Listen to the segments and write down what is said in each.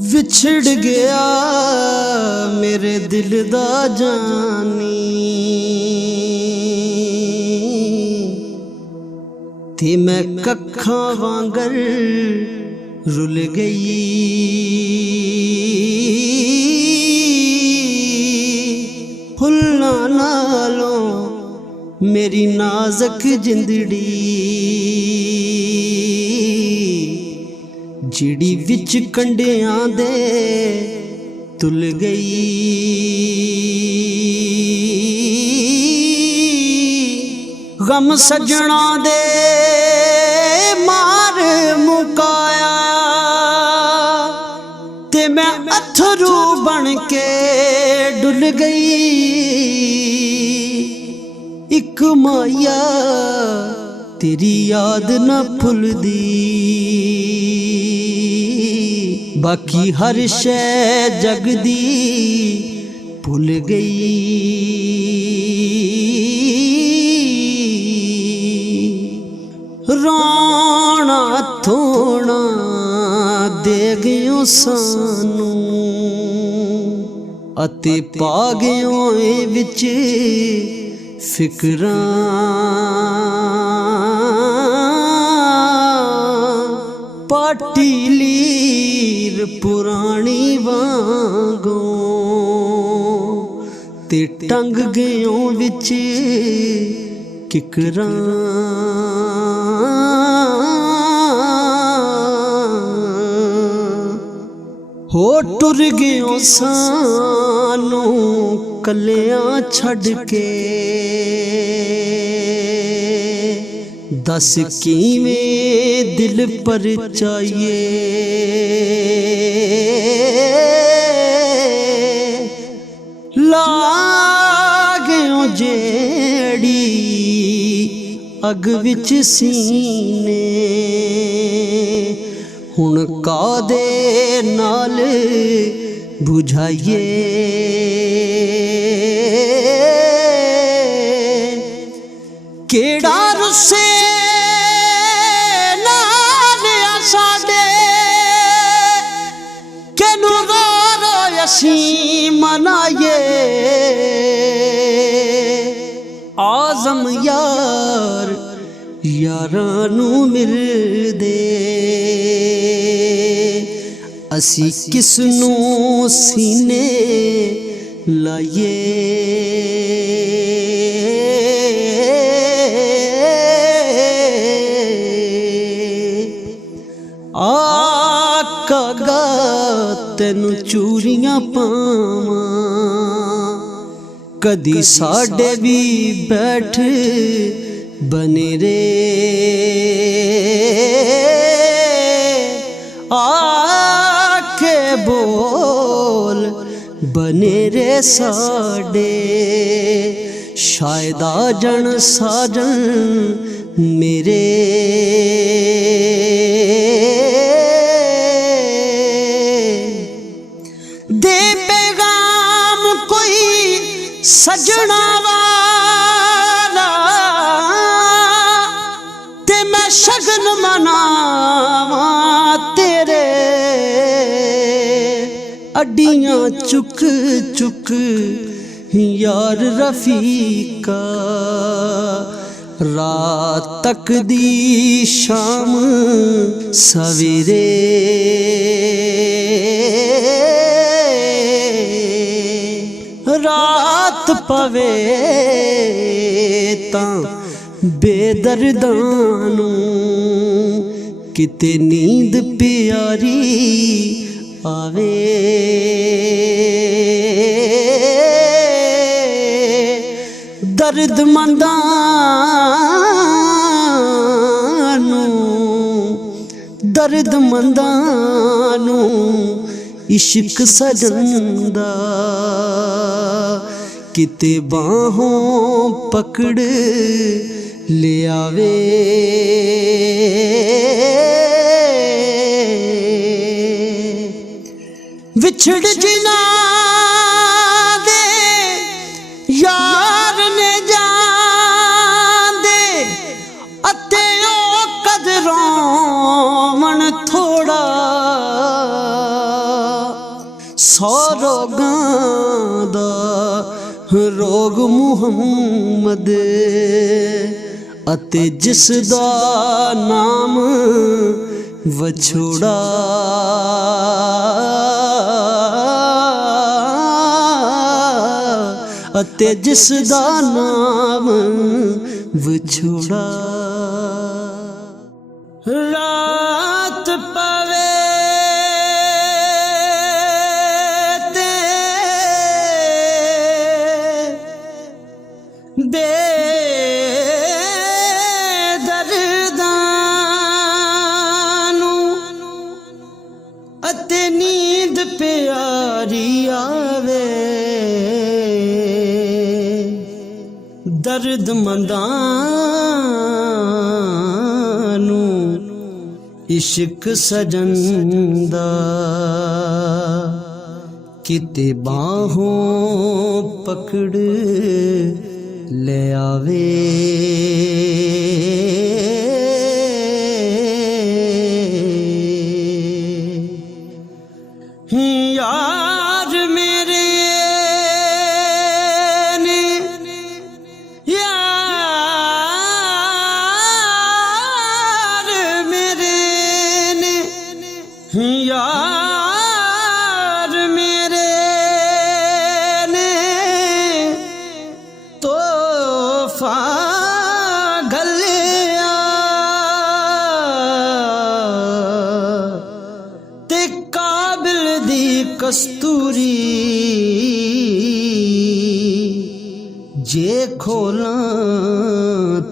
विछड़ गया मेरे दिल दा जानी ते मैं कक्खां वांगर रुल गई। फुल्लां नालों मेरी नाज़क जिंदड़ी जिड़ी विच कंडियां दे तुल गई। गम सजना दे मार मुकाया ते मैं अथरू बन के डुल गई। इक माया तेरी याद न भुलदी बाकी हर शै जगदी भुल गई। रोना थोना दे गयो सानू अते पा गयो विच फिकरां। पाटी लीर पुरानी वांगों ते टंग गयो विच किकरां। हो टुर गयो सानू कलियां छड़ के दस किवें दिल पर चाहिए। लागो जेड़ी अग विच सीने हुण कादे नाल बुझाइए। केड़ा रुसे नाल साडे केनू रो रो असीं मनाइए। आज़म यार यारां नू मिलदे असी किसनू सीने लाइए। आका गा तैनू चूरियां पावां कदी साडे भी बैठ बने रे। आके बोल बने रे साडे शायद आ जन साजन मेरे। दे पैगाम कोई सजना वाला ते मैं शगन मनावा तेरे। अड्डियां चुक चुक यार रफीका रात तक दी शाम सवेरे। रात पवे तां बेदर्दां नू किते नींद प्यारी आवे। दर्दमंदां नू इश्क सजन दा किते बाहों पकड़ ले आवे। विछड़ जिना दे यार ने जांदे अते ओ कदरों मन थोड़ा 100 ਰੋਗਾਂ ਦਾ ਰੋਗ ਮੁਹੰਮਦ ਅਤੇ ਜਿਸ ਦਾ ਨਾਮ ਵਿਛੋੜਾ ਅਤੇ ਜਿਸ ਦਾ ਨਾਮ ਵਿਛੋੜਾ। ਰਾਤ ਪਵੇ ਤੇ ਬੇਦਰਦਾਂ ਨੂੰ ਅਤੇ ਨੀਂਦ ਪਿਆਰੀ ਆਵੇ ਦਰਦਮੰਦਾਂ ਨੂੰ इश्क सजन दा किते बाहों पकड़ ले आवे। यार मेरे ने यार मेरे ने तोहफा घलिया ते काबिल दी कस्तूरी जे खोलां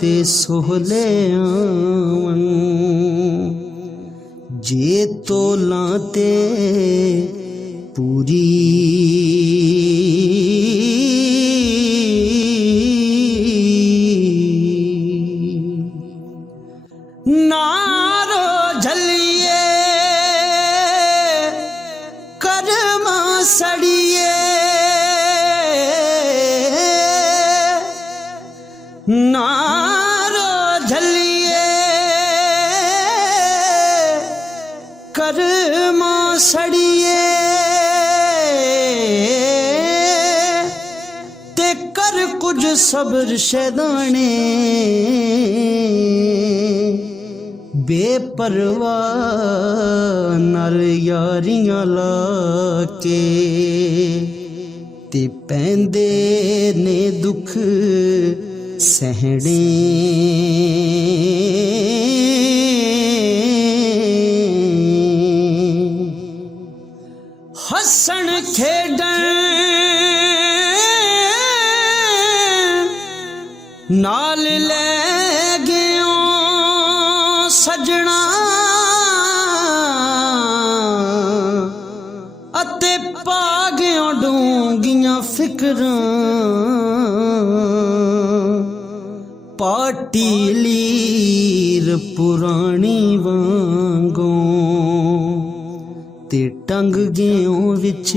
ते सोहले आवन जे तोला ते पूरी नारो झलिए कर्मा सड़िए नारो झलिए कर्मा सड़िए ते कर कुछ सब्र शैदाने बेपरवाह नाल यारियां ला के ते पैंदे ने दुख सहने हसन खेडन नाल ले गयो सजना अते पा गयो डूंगियां फिकरां पाटी लीर पुरानी वांगों ते टंग गयो विच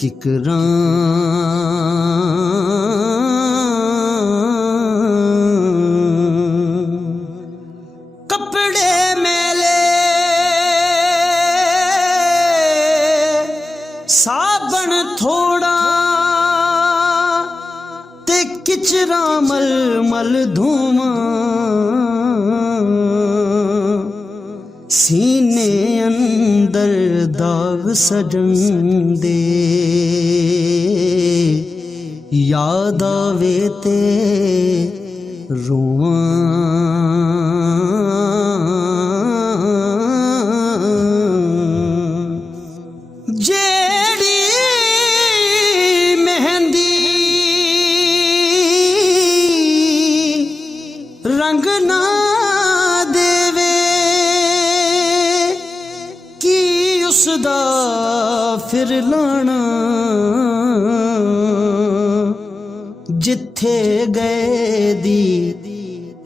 किकरां कपड़े मेले साबन थोड़ा ते किचरा मल मल धूमां सीने अंदर दाग सजन दे याद आवे ते रोवां जेड़ी मेहंदी रंग ना उसदा फिर लाना जिथे गए दी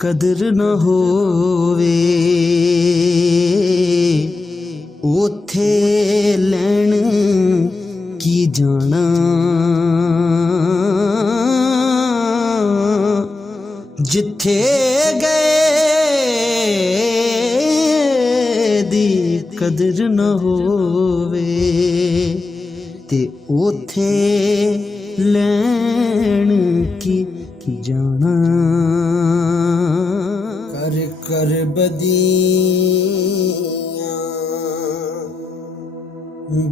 कदर न होवे ओथे लैन की जाना जिथे गए दी कदर न होवे ते ओथे लैण की जाना। कर कर बदियां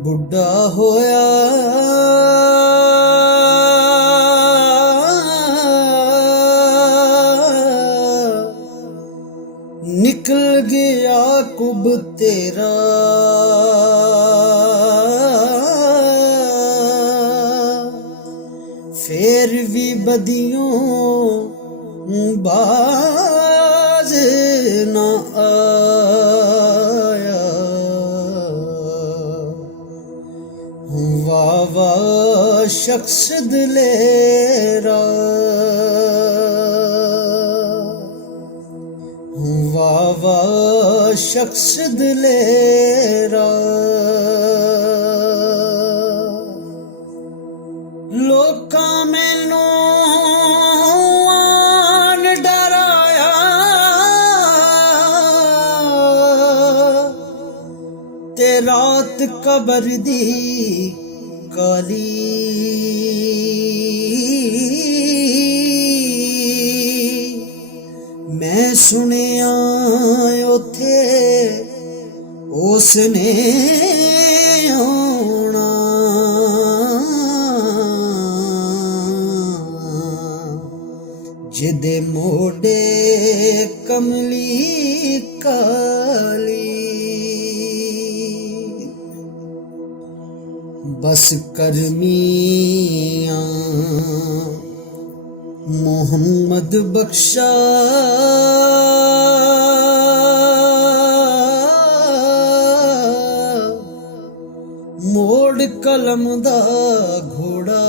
बुढ़ा होया निकल गया कुब तेरा फिर भी बदियों बाज न आया। वाह वाह शख्स दिलेरा, वाह वाह शख्स दिलेरा। लोका मैनू आन डराया ते रात कबर दी काली मैं सुनिया उथे उसने आना। जिदे मोडे कमली काली बस करमियां मोहम्मद बख्शा मोड़ कलम दा घोड़ा।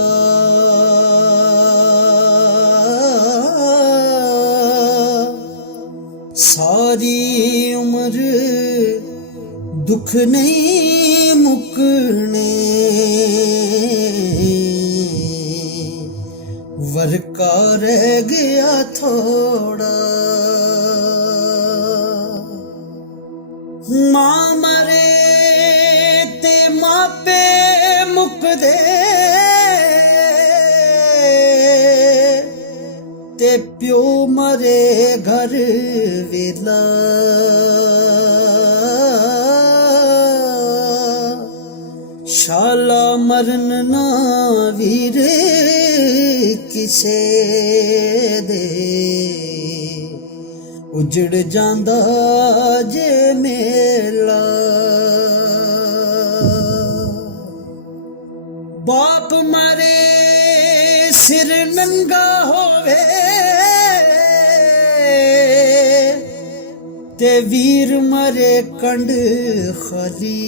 सारी उम्र दुख नहीं मुकने वरका रह गया थोड़ा। मां मरे ते मापे मुकदे ते प्यो मरे घर वेला। शाला मरन ना वीर किसे दे उजड़ जांदा जे मेला। बाप मरे सिर नंगा होवे ते वीर मरे कंड खाली।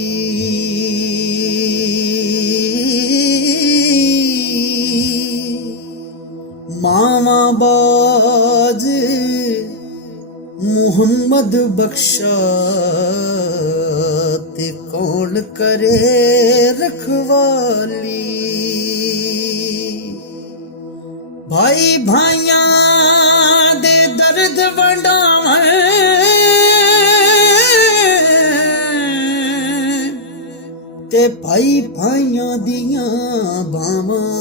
मामा बाज मुहम्मद बख्शा ते कौन करे रखवाली। भाई भाइयां दे दर्द वंडावन ते भाई भाइयां दियां बावां।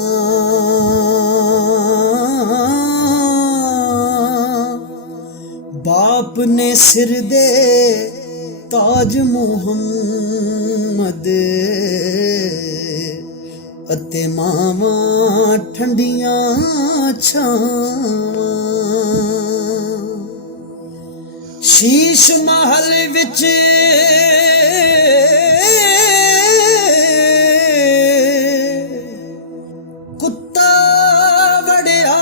बाप ने सिर दे ताज मुहम्मद अते मावां ठंडियां छावां। शीश महल विच कुत्ता वड़िया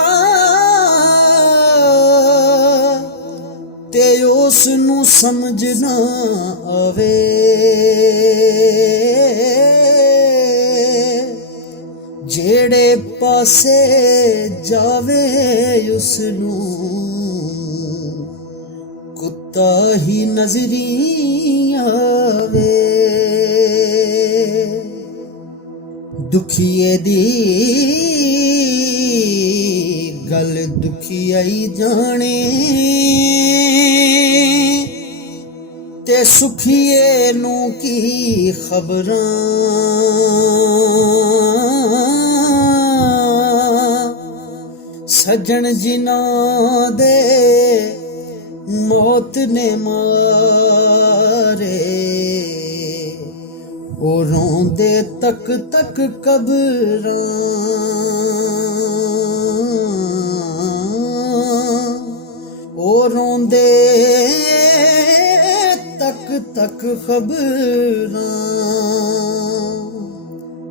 ते उस नू समझ ना आवे। जेड़े पासे जावे उसनू कुत्ता ही नजरी आवे। दुखिए दी गल दुखियाई जाने ते ਸੁਖੀਏ ਨੂੰ ਕੀ ਖਬਰਾਂ, ਸੱਜਣ ਜਿਨ੍ਹਾਂ ਦੇ ਮੌਤ ਨੇ ਮਾਰੇ, ਉਹ ਰੋਂਦੇ ਤੱਕ ਤੱਕ ਕਬਰਾਂ, ਉਹ ਰੋਂਦੇ ਤੱਕ ਤੱਕ ਖਬਰਾਂ।